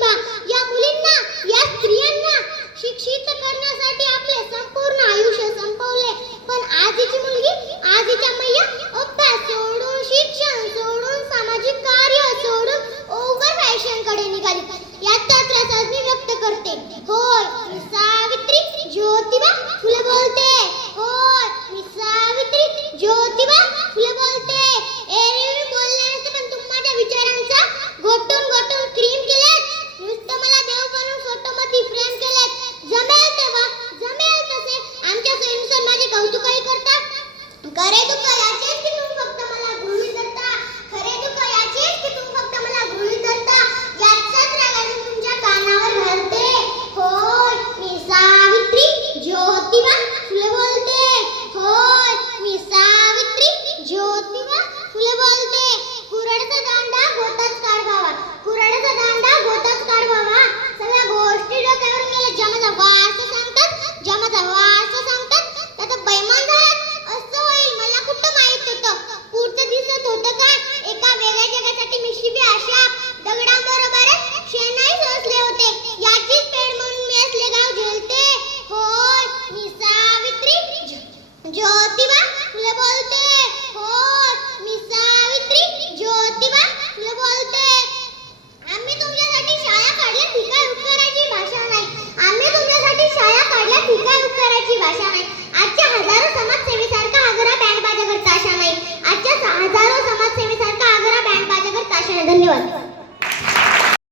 爸 करायची भाषा नाही आजच्या हजारो समाजसेवेसारखा आग्रा बँड बाजा करता अशा नाही. आजच्या हजारो समाजसेवेसारखा आगरा बँड बाजा करता अशा नाही. धन्यवाद.